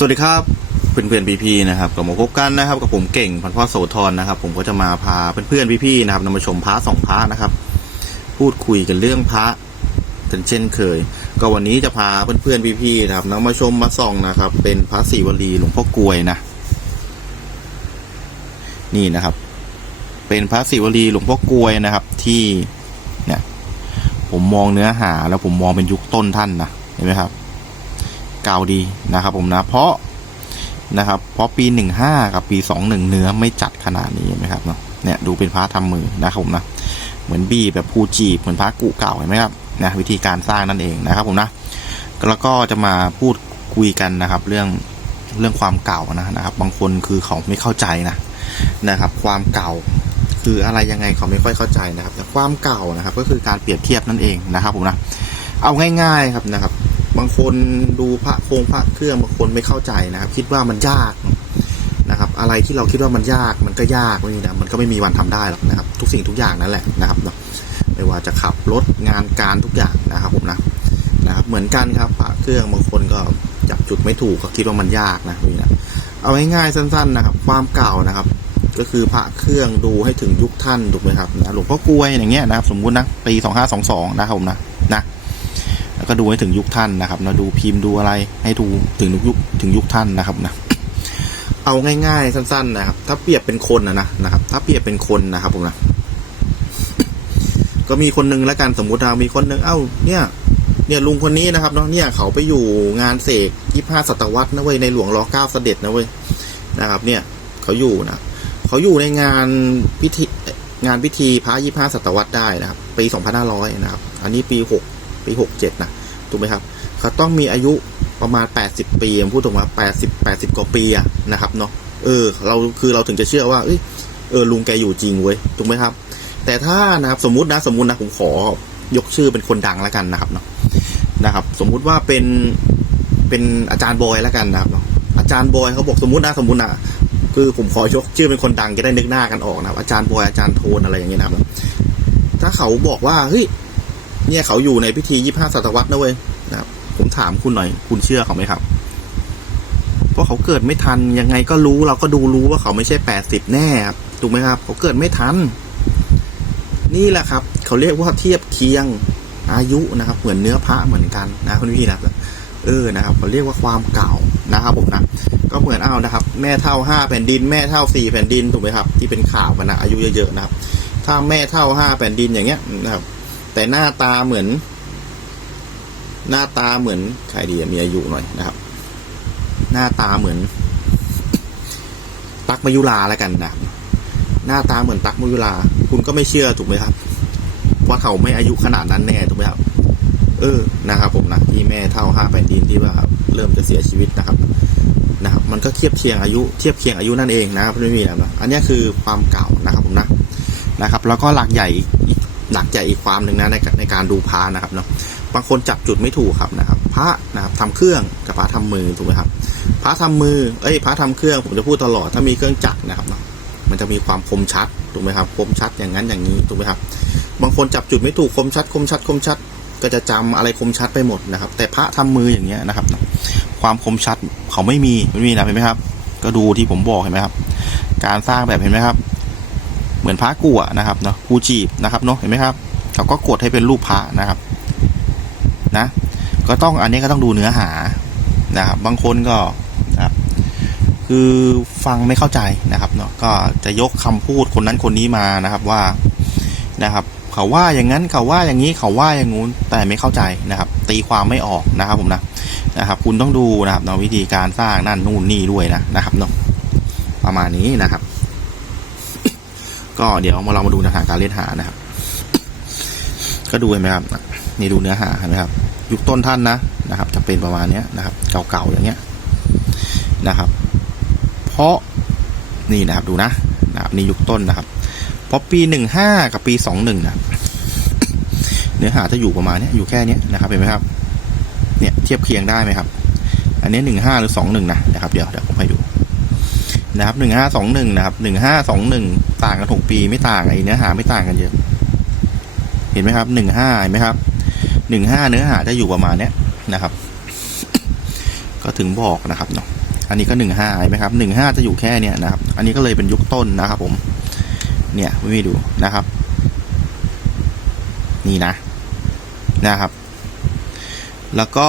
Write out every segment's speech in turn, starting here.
สวัสดีครับเพื่อนเพื่อนพี่ๆนะครับกลับมาพบกันนะครับกับผมเก่งพันพ่อโสธรนะครับ ผมก็จะมาพาเพื่อนๆพี่ๆนะครับนำมาชมพระสองพระนะครับ พูดคุยกันเรื่องพระกันเช่นเคย ก็วันนี้จะพาเพื่อนๆพี่ๆนะครับนำมาชมมาส่องนะครับ เป็นพระศรีวลีหลวงพ่อกลวยนะ นี่นะครับ เป็นพระศิวลีหลวงพ่อกลวยนะครับ ที่เนี่ย ผมมองเนื้อหาแล้วผมมองเป็นยุคต้นท่านนะเห็นไหมครับ เก่าดีนะครับผมนะเพราะนะครับเพราะปีหนึ่งห้ากับปีสองหนึ่งเนื้อไม่จัดขนาดนี้เห็นไหมครับเนาะเนี่ยดูเป็นพระทำมือนะครับผมนะเหมือนบีแบบภูจีบเหมือนพระกุเก่าเห็นไหมครับนะวิธีการสร้างนั่นเองนะครับผมนะแล้วก็จะมาพูดคุยกันนะครับ เรื่องเรื่องความเก่านะนะครับ บางคนคือเขาไม่เข้าใจนะนะครับ ความเก่าคืออะไรยังไงเขาไม่ค่อยเข้าใจนะครับแต่ความเก่านะครับ ก็คือการเปรียบเทียบนั่นเองนะครับผมนะ เอาง่ายๆครับนะครับ บางคนดูพระโครงพระเครื่องบางคนไม่เข้าใจนะครับ คิดว่ามันยากนะครับ อะไรที่เราคิดว่ามันยากมันก็ยากไม่นะมันก็ไม่มีวันทำได้หรอกนะครับ ทุกสิ่งทุกอย่างนั่นแหละนะครับเนาะไม่ว่าจะขับรถงานการทุกอย่างนะครับผมนะนะครับ เหมือนกันครับพระเครื่องบางคนก็จับจุดไม่ถูกก็คิดว่ามันยากนะนี่นะเอาง่ายๆสั้น ๆนะครับ ความเก่านะครับ ก็คือพระเครื่องดูให้ถึงยุคท่านถูกไหมครับนะหลวงพ่อกลวยอย่างเงี้ยนะครับ สมมุตินะปีสองห้าสองสองนะครับผมนะ ก็ดูให้ถึงยุคท่านนะครับนะดูพิมพ์ดูอะไรให้ดูถึงยุคถึงยุคท่านนะครับนะเอาง่ายๆสั้น ๆ นะครับ ถ้าเปรียบเป็นคนนะนะนะครับ ถ้าเปรียบเป็นคนนะครับผมนะก็มีคนหนึงแล้วกันสมมุติเรามีคนหนึงเอ้า เนี่ย เนี่ยลุงคนนี้นะครับเนาะเนี่ยเขาไปอยู่งานเสกยี่ห้าศตวรรษนะเว้ยในหลวงรอเก้าเสด็จนะเว้ยนะครับ เนี่ยเขาอยู่นะเขาอยู่ในงานพิธีงานพิธีพระยี่ห้าศตวรรษได้นะครับ ปีสองพันห้าร้อยนะครับ อันนี้ปีหกปีหกเจ็ดนะ ถูกไหมครับ เขาต้องมีอายุประมาณแปดสิบปีพูดตรงว่าแปดสิบแปดสิบกว่าปีอะนะครับเนาะเออ เราคือเราถึงจะเชื่อว่าเอ้ยเออลุงแกอยู่จริงเว้ยถูกไหมครับ แต่ถ้านะครับสมมตินะสมมุตินะผมขอยกชื่อเป็นคนดังแล้วกันนะครับเนาะนะครับ สมมุติว่าเป็นเป็นอาจารย์บอยแล้วกันนะครับเนาะอาจารย์บอยเขาบอกสมมตินะสมมุตินะคือผมขอยกชื่อเป็นคนดังจะได้นึกหน้ากันออกนะครับอาจารย์บอยอาจารย์โทนอะไรอย่างเงี้ยนะครับถ้าเขาบอกว่าเฮ้ยเนี่ยเขาอยู่ในพิธียี่ห้าศตวรรษนะเว้ย ผมถามคุณหน่อย คุณเชื่อเขาไหมครับ เพราะเขาเกิดไม่ทันยังไงก็รู้เราก็ดูรู้ว่าเขาไม่ใช่แปดสิบแน่ครับถูกไหมครับ เขาเกิดไม่ทัน นี่แหละครับ เขาเรียกว่าเทียบเคียงอายุนะครับ เหมือนเนื้อพระเหมือนกันนะคุณพี่นะเออนะครับเขาเรียกว่าความเก่านะครับผมนะก็เหมือนเอานะครับ แม่เท่าห้าแผ่นดิน แม่เท่าสี่แผ่นดินถูกไหมครับ ที่เป็นข่าวกันนะอายุเยอะๆนะครับ ถ้าแม่เท่าห้าแผ่นดินอย่างเงี้ยนะครับ แต่หน้าตาเหมือน หน้าตาเหมือนใครดีมีอายุหน่อยนะครับ หน้าตาเหมือน ตักมายุลาแล้วกันนะครับหน้าตาเหมือนตักมายุลาคุณก็ไม่เชื่อถูกไหมครับว่าเขาไม่อายุขนาดนั้นแน่ถูกไหมครับ เออนะครับ ผมนะที่แม่เท่าห้าแผ่นดินที่ว่าเริ่มจะเสียชีวิตนะครับนะครับ มันก็เทียบเคียงอายุเทียบเคียงอายุนั่นเองนะครับไม่มีแล้วนะอันนี้คือความเก่านะครับ ผมนะนะครับ แล้วก็หลักใหญ่หลักใหญ่อีกความหนึ่งนะในในการดูพระนะครับเนาะ บางคนจับจุดไม่ถูกครับนะครับพระนะครับทำเครื่องกับพระทำมือถูกไหมครับพระทำมือเอ้ยพระทำเครื่องผมจะพูดตลอดถ้ามีเครื่องจักรนะครับเนาะมันจะมีความคมชัดถูกไหมครับคมชัดอย่างนั้นอย่างนี้ถูกไหมครับ บางคนจับจุดไม่ถูกคมชัดคมชัดคมชัด ก็จะจำอะไรคมชัดไปหมดนะครับ แต่พระทำมืออย่างเงี้ยนะครับ ความคมชัดเขาไม่มีไม่มีนะเห็นไหมครับ ก็ดูที่ผมบอกเห็นไหมครับ การสร้างแบบเห็นไหมครับ เหมือนพระกัวนะครับเนาะกูจีบนะครับเนาะเห็นไหมครับเขาก็กดให้เป็นรูปพระนะครับ นะ ก็ต้องอันนี้ก็ต้องดูเนื้อหานะครับ บางคนก็นะครับคือฟังไม่เข้าใจนะครับเนาะก็จะยกคำพูดคนนั้นคนนี้มานะครับว่านะครับ เขาว่าอย่างนั้นเขาว่าอย่างนี้เขาว่าอย่างงู้นแต่ไม่เข้าใจนะครับ ตีความไม่ออกนะครับผมนะนะครับ คุณต้องดูนะครับเนาะวิธีการสร้างนั่นนู่นนี่ด้วยนะนะครับเนาะประมาณนี้นะครับ ก็เดี๋ยวมาเรามาดูแนวทางการเล่นหานะครับ ก็ดูเห็นไหมครับ นี่ดูเนื้อหาเห็นไหมครับ ยุคต้นท่านนะนะครับ จะเป็นประมาณนี้นะครับ เก่าๆอย่างเงี้ยนะครับ เพราะนี่นะครับดูนะนะครับนี่ยุคต้นนะครับ เพราะปีหนึ่งห้ากับปีสองหนึ่งนะเนื้อหาจะอยู่ประมาณนี้อยู่แค่นี้นะครับเห็นไหมครับ เนี่ยเทียบเคียงได้ไหมครับ อันนี้หนึ่งห้าหรือสองหนึ่งนะนะครับเดี๋ยวเดี๋ยวผมให้ดูนะครับหนึ่งห้าสองหนึ่งนะครับหนึ่งห้าสองหนึ่งต่างกันหกปีไม่ต่างไอเนื้อหาไม่ต่างกันเยอะ เห็นไหมครับหนึ่งห้าเห็นไหมครับ หนึ่งห้าเนื้อหาจะอยู่ประมาณเนี้ยนะครับ ก็ถึงบอกนะครับเนาะอันนี้ก็หนึ่งห้าเห็นไหมครับหนึ่งห้าจะอยู่แค่เนี้ยนะครับ อันนี้ก็เลยเป็นยุคต้นนะครับผม เนี่ยไม่ดูนะครับ นี่นะนะครับ แล้วก็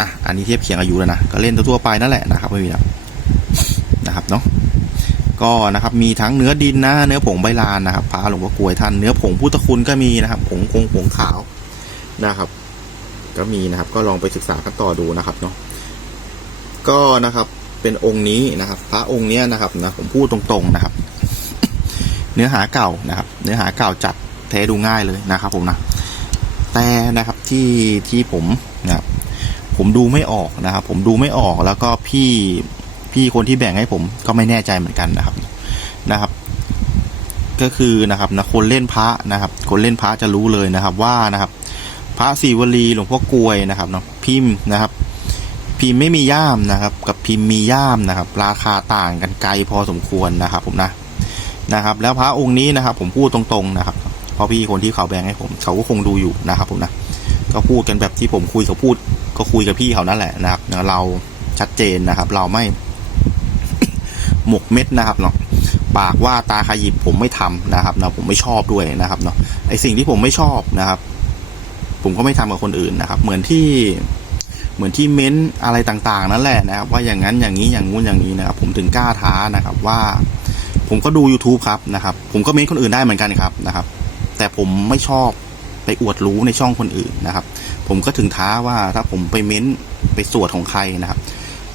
อะอันนี้เทียบเคียงอายุแล้วนะก็เล่นทั่วไปนั่นแหละนะครับไม่มีนะนะครับเนาะก็นะครับมีทั้งเนื้อดินนะ เนื้อผงใบลานนะครับพระหลวงพ่อกลวยท่านเนื้อผงพุทธคุณก็มีนะครับผงคงผงขาว นะครับ ก็มีนะครับ ก็ลองไปศึกษากันต่อดูนะครับเนาะก็นะครับเป็นองค์นี้นะครับ พระองค์เนี้ยนะครับนะผมพูดตรงๆนะครับ เนื้อหาเก่านะครับ เนื้อหาเก่าจัดแท้ดูง่ายเลยนะครับ ผมนะแต่นะครับที่ที่ผมนะครับผมดูไม่ออกนะครับ ผมดูไม่ออกแล้วก็พี่พี่คนที่แบ่งให้ผมก็ไม่แน่ใจเหมือนกันนะครับนะครับ ก็คือนะครับนะคนเล่นพระนะครับ คนเล่นพระจะรู้เลยนะครับ ว่านะครับ พระศรีวลีหลวงพ่อกลวยนะครับเนาะพิมพ์นะครับ พิมพ์ไม่มีย่ามนะครับ กับพิมพ์มีย่ามนะครับ ราคาต่างกันไกลพอสมควรนะครับ ผมนะนะครับ แล้วพระองค์นี้นะครับ ผมพูดตรงๆนะครับเพราะพี่คนที่เขาแบ่งให้ผม เขาก็คงดูอยู่นะครับ ผมนะก็พูดกันแบบที่ผมคุยกับพูด ก็คุยกับพี่เขานั่นแหละนะครับเราชัดเจนนะครับ เราไม่หมกเม็ดนะครับเนาะปากว่าตาขยิบผมไม่ทำนะครับนะผมไม่ชอบด้วยนะครับเนาะไอสิ่งที่ผมไม่ชอบนะครับ ผมก็ไม่ทำกับคนอื่นนะครับ เหมือนที่เหมือนที่เม้นอะไรต่างๆ นั่นแหละนะครับ ว่าอย่างนั้นอย่างนี้อย่างงู้นอย่างนี้นะครับ ผมถึงกล้าท้านะครับว่า ผมก็ดู YouTube ครับนะครับ ผมก็เม้นคนอื่นได้เหมือนกันครับนะครับ แต่ผมไม่ชอบไปอวดรู้ในช่องคนอื่นนะครับ ผมก็ถึงท้าว่าถ้าผมไปเม้นไปสวดของใครนะครับ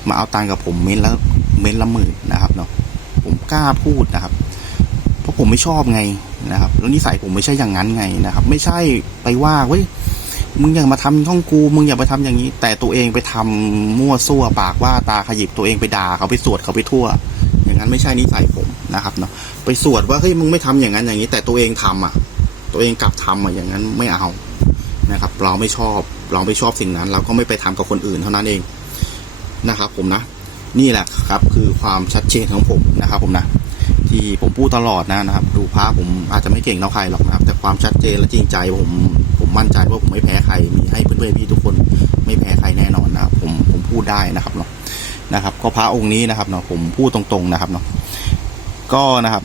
มาเอาตังค์กับผมเม้นแล้วเม้นละหมื่นนะครับเนาะผมกล้าพูดนะครับ เพราะผมไม่ชอบไงนะครับ แล้วนิสัยผมไม่ใช่อย่างนั้นไงนะครับ ไม่ใช่ไปว่าเว้ย มึงอย่ามาทำช่องกูมึงอย่าไปทำอย่างนี้ แต่ตัวเองไปทำมั่วซั่วปากว่าตาขยิบตัวเองไปด่าเขาไปสวดเขาไปทั่ว อย่างนั้นไม่ใช่นิสัยผมนะครับเนาะไปสวดว่าเฮ้ยมึงไม่ทำอย่างนั้นอย่างนี้ แต่ตัวเองทำอะ ตัวเองกลับทำอะอย่างนั้นไม่เอานะครับ เราไม่ชอบเราไม่ชอบสิ่งนั้น เราก็ไม่ไปทำกับคนอื่นเท่านั้นเองนะครับ ผมนะ นี่แหละครับ คือความชัดเจนของผมนะครับ ผมนะที่ผมพูดตลอดนะนะครับ ดูพระผมอาจจะไม่เก่งเท่าใครหรอกนะครับ แต่ความชัดเจนและจริงใจผม ผมมั่นใจว่าผมไม่แพ้ใครมีให้เพื่อนๆพี่ทุกคนไม่แพ้ใครแน่นอนนะครับผมผมพูดได้นะครับเนาะนะครับ ก็พระองค์นี้นะครับเนาะผมพูดตรงๆนะครับเนาะก็นะครับ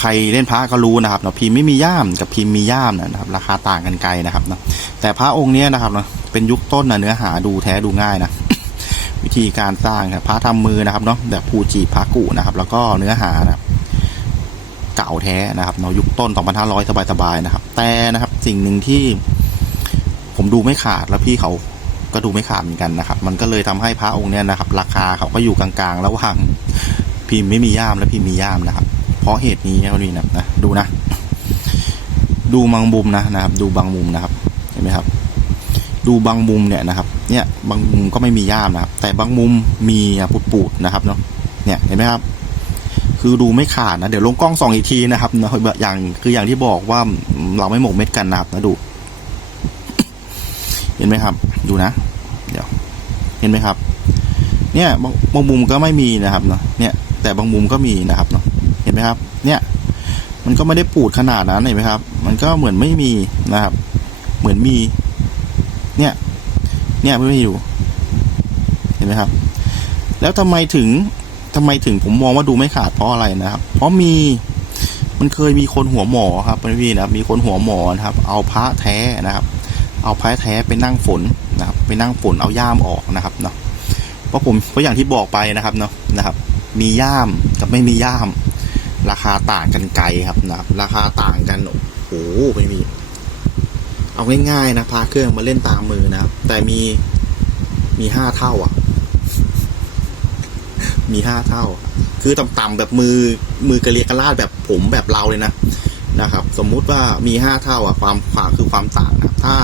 ใครเล่นพระก็รู้นะครับเนาะพิมพ์ไม่มีย่ามกับพิมพ์มีย่ามนะครับ ราคาต่างกันไกลนะครับเนาะแต่พระองค์เนี้ยนะครับเนาะเป็นยุคต้นนะเนื้อหาดูแท้ดูง่ายนะวิธีการสร้างครับพระทำมือนะครับเนาะแบบภูจีพระกุนะครับ แล้วก็เนื้อหานะครับ เก่าแท้นะครับเนาะยุคต้น 2,500 สบายๆนะครับ แต่นะครับสิ่งหนึ่งที่ผมดูไม่ขาดแล้วพี่เขาก็ดูไม่ขาดเหมือนกันนะครับ มันก็เลยทำให้พระองค์เนี้ยนะครับ ราคาเขาก็อยู่กลางๆ ระหว่างพิมพ์ไม่มีย่ามและพิมพ์มีย่ามนะครับ เพราะเหตุนี้นะนี่นะนะดูนะ ดูบางมุมนะนะครับ ดูบางมุมนะครับ เห็นไหมครับ ดูบางมุมเนี่ยนะครับ เนี่ยบางมุมก็ไม่มีย่ามนะครับ แต่บางมุมมีปูดๆนะครับเนาะเนี่ยเห็นไหมครับ คือดูไม่ขาดนะ เดี๋ยวลงกล้องส่องอีกทีนะครับนะอย่างคืออย่างที่บอกว่าเราไม่หมกเม็ดกันนะครับนะดู เห็นไหมครับ ดูนะ เดี๋ยว เห็นไหมครับ เนี่ยบางมุมก็ไม่มีนะครับเนาะเนี่ย แต่บางมุมก็มีนะครับเนาะเห็นไหมครับ เนี่ย มันก็ไม่ได้ปูดขนาดนั้นเห็นไหมครับ มันก็เหมือนไม่มีนะครับ เหมือนมี เนี่ย เนี่ยไม่มีอยู่เห็นไหมครับ แล้วทำไมถึง ทำไมถึงผมมองว่าดูไม่ขาดเพราะอะไรนะครับ เพราะมีมันเคยมีคนหัวหมอครับพี่นะมีคนหัวหมอนะครับ เอาพระแท้นะครับ เอาพระแท้ไปนั่งฝนนะครับ ไปนั่งฝนเอาย่ามออกนะครับเนาะเพราะผมเพราะอย่างที่บอกไปนะครับเนาะนะครับ มีย่ามกับไม่มีย่าม ราคาต่างกันไกลครับนะครับ ราคาต่างกันโอ้โหไม่มี เอาง่ายๆนะพาเครื่องมาเล่นตามมือนะครับ แต่มีมีห้าเท่าอะ มีห้าเท่า คือต่ำๆแบบมือมือกระเลียกระลาดแบบผมแบบเราเลยนะนะครับ สมมุติว่ามีห้าเท่าอะความความคือความต่างนะถ้า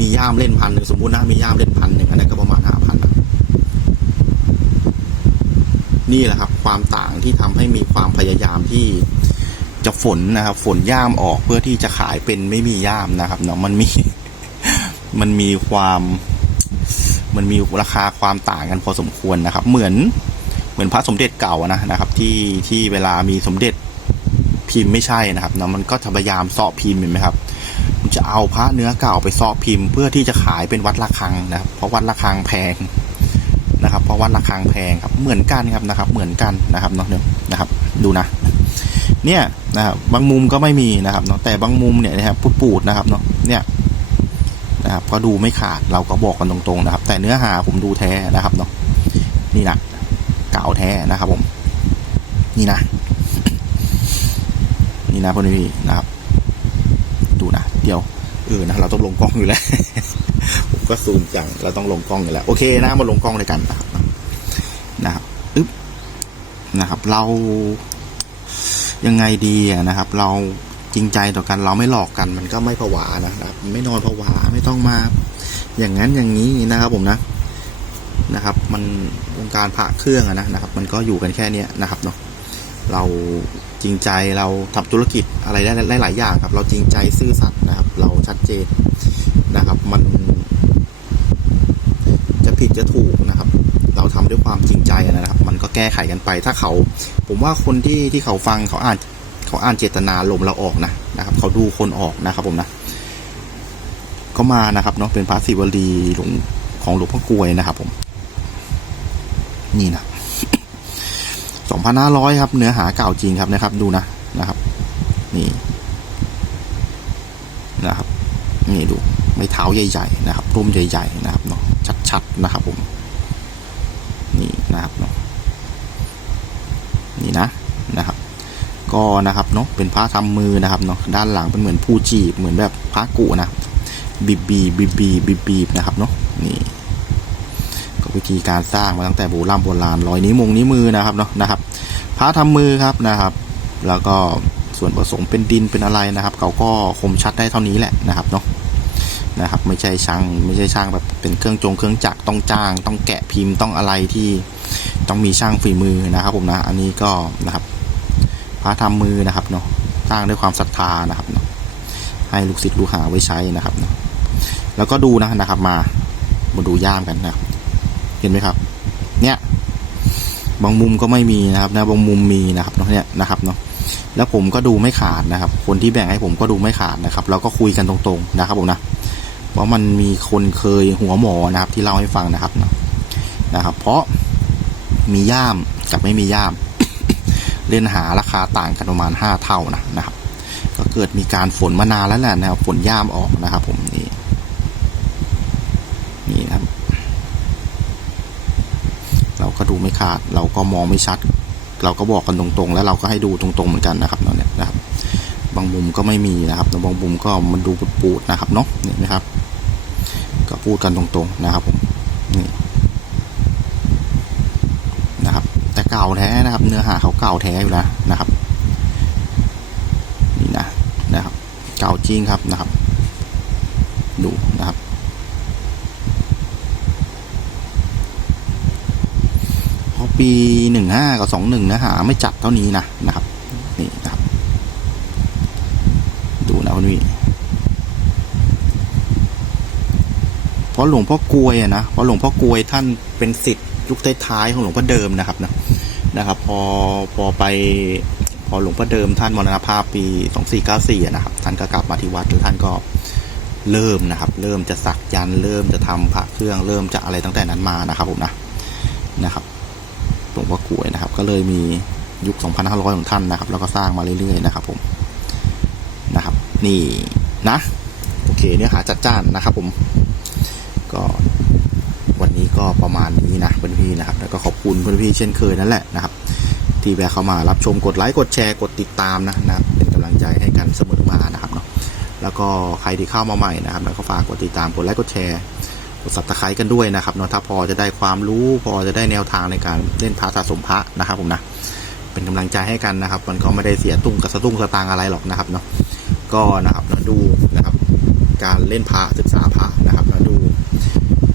มีย่ามเล่นพันหนึ่งสมมุตินะมีย่ามเล่นพันหนึ่งอันนั้นก็ประมาณห้าพันนี่แหละครับ ความต่างที่ทำให้มีความพยายามที่จะฝนนะครับ ฝนย่ามออกเพื่อที่จะขายเป็นไม่มีย่ามนะครับเนาะมันมีมันมีความ มันมีราคาความต่างกันพอสมควรนะครับ เหมือน เหมือนพระสมเด็จเก่านะนะครับ ที่ที่เวลามีสมเด็จพิมพ์ไม่ใช่นะครับเนาะมันก็จะพยายามเสาะพิมพ์เห็นไหมครับมันจะเอาพระเนื้อเก่าไปเสาะพิมพ์ เพื่อที่จะขายเป็นวัดระฆังนะครับ เพราะวัดระฆังแพงนะครับ เพราะว่าราคาแพงครับ เหมือนกันครับนะครับ เหมือนกันนะครับเนาะเนี่ยนะครับ ดูนะ เนี่ยนะครับบางมุมก็ไม่มีนะครับเนาะแต่บางมุมเนี่ยนะครับปูดๆนะครับเนาะเนี่ยนะครับก็ดูไม่ขาดเราก็บอกกันตรงๆนะครับ แต่เนื้อหาผมดูแท้นะครับเนาะนี่นะ เก่าแท้นะครับ ผม นี่นะ นี่นะพ่อพี่นะครับ ดูนะเดี๋ยวเออนะเราต้องลงกล้องอยู่แล้วผมก็ซูมจังเราต้องลงกล้องอยู่แล้วโอเคนะมาลงกล้องเลยกันนะครับนะครับอึ๊บนะครับ เรายังไงดีอะนะครับ เราจริงใจต่อกัน เราไม่หลอกกัน มันก็ไม่ผวานะครับ ไม่นอนผวาไม่ต้องมา อย่างนั้นอย่างนี้นะครับ ผมนะ นะครับ มันวงการพระเครื่องอะนะนะครับ มันก็อยู่กันแค่เนี้ยนะครับเนาะเราจริงใจเราทำธุรกิจอะไรได้หลายอย่างครับ เราจริงใจซื่อสัตย์นะครับ เราชัดเจนนะครับ มัน จะผิดจะถูกนะครับ เราทำด้วยความจริงใจนะครับ มันก็แก้ไขกันไป ถ้าเขา ผมว่าคนที่ที่เขาฟังเขาอ่านเขาอ่านเจตนาลมเราออกนะนะครับ เขาดูคนออกนะครับ ผมนะก็มานะครับเนาะเป็นพระศิวลีหลวงของหลวงพ่อกลวยนะครับ ผม นี่นะสองพันห้าร้อยครับ เนื้อหาเก่าจริงครับนะครับ ดูนะนะครับ นี่นะครับ นี่ดูไม่เท้าใหญ่ๆนะครับร่มใหญ่ๆนะครับเนาะชัดๆนะครับ ผม นี่นะครับเนาะนี่นะนะครับ ก็นะครับเนาะเป็นพระทำมือนะครับเนาะด้านหลังเป็นเหมือนผู้จีบเหมือนแบบพระกุนะบีบบีบบีบบีบบีบนะครับเนาะนี่ วิธีการสร้างมาตั้งแต่โบราณโบราณร้อยนิ้วมงนิ้วมือนะครับเนาะนะครับพระทำมือครับนะครับ แล้วก็ส่วนผสมเป็นดินเป็นอะไรนะครับ เขาก็คมชัดได้เท่านี้แหละนะครับเนาะนะครับไม่ใช่ช่างไม่ใช่ช่างแบบเป็นเครื่องจงเครื่องจักรต้องจ้าง ต้องแกะพิมพ์ต้องอะไรที่ต้องมีช่างฝีมือนะครับ ผมนะอันนี้ก็นะครับพระทำมือนะครับเนาะสร้างด้วยความศรัทธานะครับเนาะให้ลูกศิษย์ลูกหาไว้ใช้นะครับเนาะแล้วก็ดูนะนะครับ มามาดูย่ามกันนะครับ เห็นไหมครับ เนี่ยบางมุมก็ไม่มีนะครับนะบางมุมมีนะครับเนาะเนี่ยนะครับเนาะแล้วผมก็ดูไม่ขาดนะครับ คนที่แบ่งให้ผมก็ดูไม่ขาดนะครับเราก็คุยกันตรงๆนะครับผมนะเพรามันมีคนเคยหัวหมอนะครับ ที่เล่าให้ฟังนะครับเนาะนะครับ เพราะมีย่ามกับไม่มีย่าม เล่นหาราคาต่างกันประมาณห้าเท่านะนะครับ ก็เกิดมีการฝนมานานแล้วแหละนะครับ ฝนย่ามออกนะครับ ผมนี่นะครับ เรา ก็ดูไม่ขาด เราก็มองไม่ชัด เราก็บอกกันตรงๆ แล้วเราก็ให้ดูตรงๆเหมือนกันนะครับเนาะเนี่ยนะครับ บางมุมก็ไม่มีนะครับบางมุมก็มันดูปูดๆนะครับเนาะเห็นไหมครับ ก็พูดกันตรงๆนะครับผมนี่นะครับ แต่เก่าแท้นะครับ เนื้อหาเขาเก่าแท้อยู่แล้วนะครับนี่นะนะครับ เก่าจริงครับนะครับ ดูนะครับ พอ ปีหนึ่งห้ากับสองหนึ่งนะหาไม่จัดเท่านี้นะนะครับนี่นะครับ ดูนะคุณวีเพราะหลวงพ่อกลวยอะนะเพราะหลวงพ่อกลวยท่านเป็นสิทธิ์ยุคท้ายๆของหลวงพ่อเดิมนะครับนะนะครับ พอพอไปพอหลวงพ่อเดิมท่านมรณภาพปีสองสี่เก้าสี่นะครับ ท่านก็กลับมาที่วัดแล้วท่านก็เริ่มนะครับ เริ่มจะสักยันเริ่มจะทำพระเครื่องเริ่มจะอะไรตั้งแต่นั้นมานะครับผมนะนะครับ หลวงพ่อกลวยนะครับ ก็เลยมียุค 2,500 ของท่านนะครับ แล้วก็สร้างมาเรื่อยๆนะครับ ผมนะครับ นี่นะโอเคเนื้อหาจัดจ้านนะครับ ผม ก็วันนี้ก็ประมาณนี้นะเพื่อนพี่นะครับ แล้วก็ขอบคุณเพื่อนพี่เช่นเคยนั่นแหละนะครับ ที่แวะเข้ามารับชมกดไลค์กดแชร์กดติดตามนะนะเป็นกำลังใจให้กันเสมอมานะครับเนาะแล้วก็ใครที่เข้ามาใหม่นะครับแล้วก็ฝากกดติดตามกดไลค์กดแชร์ กดสับตะไคร้กันด้วยนะครับเนาะถ้าพอจะได้ความรู้พอจะได้แนวทางในการเล่นพระสะสมพระนะครับผมนะเป็นกำลังใจให้กันนะครับ มันก็ไม่ได้เสียตุ้งกับสตุ้งสตางอะไรหรอกนะครับเนาะก็นะครับเราดูนะครับ การเล่นพระศึกษาพระนะครับเราดู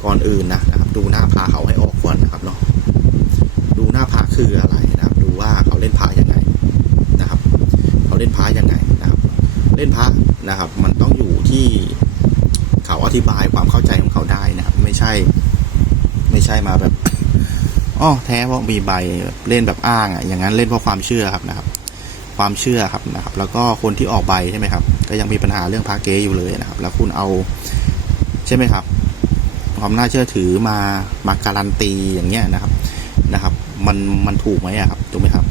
ก่อนอื่นนะนะครับ ดูหน้าพระเขาให้ออกก่อนนะครับเนาะดูหน้าพระคืออะไรนะครับ ดูว่าเขาเล่นพระยังไงนะครับ เขาเล่นพระยังไงนะครับ เล่นพระนะครับมันต้องอยู่ที่ เขา อธิบายความเข้าใจของเขาได้นะครับ ไม่ใช่ ไม่ใช่มาแบบอ๋อแท้เพราะมีใบเล่นแบบอ้างอะอย่างนั้นเล่นเพราะความเชื่อครับนะครับ ความเชื่อครับนะครับ แล้วก็คนที่ออกใบใช่ไหมครับ ก็ยังมีปัญหาเรื่องพาเกอยู่เลยนะครับ แล้วคุณเอาใช่ไหมครับ ความน่าเชื่อถือมามาการันตีอย่างเงี้ยนะครับนะครับ มันมันถูกไหมครับถูกไหมครับ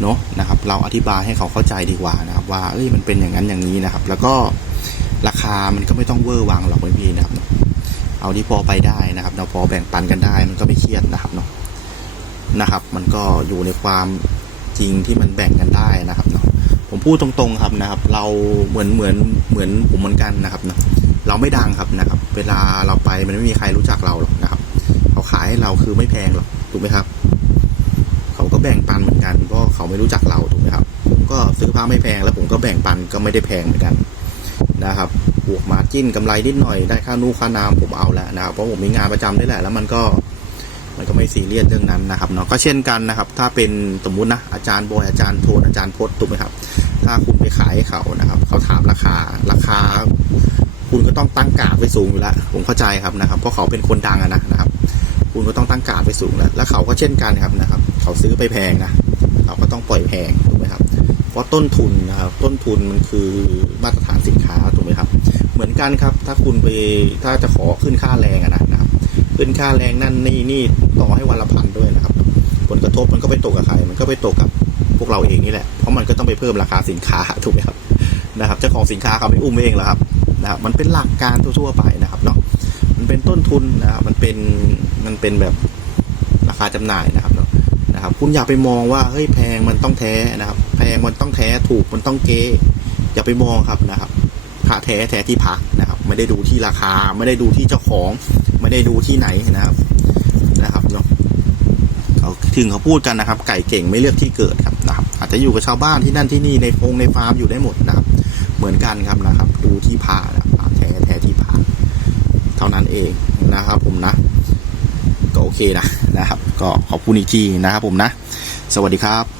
เนาะนะครับ เราอธิบายให้เขาเข้าใจดีกว่านะครับ ว่าเอ้ยมันเป็นอย่างนั้นอย่างนี้นะครับ แล้วก็ ราคามันก็ไม่ต้องเวอร์วังหรอกไม่พี่นะครับเอาที่พอไปได้นะครับเราพอแบ่งปันกันได้ มันก็ไม่เครียดนะครับเนาะนะครับ มันก็อยู่ในความจริงที่มันแบ่งกันได้นะครับเนาะผมพูดตรงๆครับนะครับ เราเหมือนเหมือนเหมือนผมเหมือนกันนะครับเนาะเราไม่ดังครับนะครับ เวลาเราไปมันไม่มีใครรู้จักเราหรอกนะครับเขาขายให้เราคือไม่แพงหรอกถูกไหมครับ เขาก็แบ่งปันเหมือนกันเพราะเขาไม่รู้จักเราถูกไหมครับ ผมก็ซื้อผ้าไม่แพงแล้วผมก็แบ่งปันก็ไม่ได้แพงเหมือนกัน นะครับบวกมาจิ้นกำไรนิดหน่อยได้ค่านู่ค่าน้ำผมเอาแล้วนะครับเพราะผมมีงานประจำนี่แหละแล้วมันก็มันก็ไม่ซีเรียสเรื่องนั้นนะครับเนาะก็เช่นกันนะครับ ถ้าเป็นสมมุตินะอาจารย์บอยอาจารย์โทนอาจารย์พจน์ถูกไหมครับ ถ้าคุณไปขายให้เขานะครับ เขาถามราคาราคา คุณก็ต้องตั้งกาดไว้สูงอยู่แล้วผมเข้าใจครับนะครับเพราะเขาเป็นคนดังอะนะนะครับ คุณก็ต้องตั้งกาดไว้สูงแล้ว แล้วเขาก็เช่นกันครับนะครับ เขาซื้อไปแพงนะเราก็ต้องปล่อยแพงถู เพราะต้นทุนนะครับ ต้นทุนมันคือมาตรฐานสินค้าถูกไหมครับ เหมือนกันครับ ถ้าคุณไปถ้าจะขอขึ้นค่าแรงอะนะนะครับขึ้นค่าแรงนั่นนี่นี่ต่อให้วันละพันด้วยนะครับ ผลกระทบมันก็ไปตกกับใครมันก็ไปตกกับพวกเราเองนี่แหละเพราะมันก็ต้องไปเพิ่มราคาสินค้าถูกไหมครับนะครับเจ้าของสินค้าเขาไม่อุ้มเองหรอครับนะครับมันเป็นหลักการทั่วๆไปนะครับเนาะมันเป็นต้นทุนนะครับมันเป็นมันเป็นแบบราคาจำหน่ายนะครับเนาะนะครับ คุณอย่าไปมองว่าเฮ้ยแพงมันต้องแท้นะครับ แพงมันต้องแท้ถูกมันต้องเก๊อย่าไปมองครับนะครับพระแท้แท้ที่พักนะครับ ไม่ได้ดูที่ราคา ไม่ได้ดูที่เจ้าของ ไม่ได้ดูที่ไหนนะครับนะครับเนาะเขาถึงเขาพูดกันนะครับ ไก่เก่งไม่เลือกที่เกิดครับนะครับ อาจจะอยู่กับชาวบ้านที่นั่นที่นี่ในฟงในฟาร์มอยู่ได้หมดนะครับ เหมือนกันครับนะครับ ดูที่ผ้านะครับผ้าแท้แท้ที่ผ้าเท่านั้นเองนะครับ ผมนะ ก็โอเคนะนะครับ ก็ขอบคุณอีกทีนะครับ ผมนะ สวัสดีครับ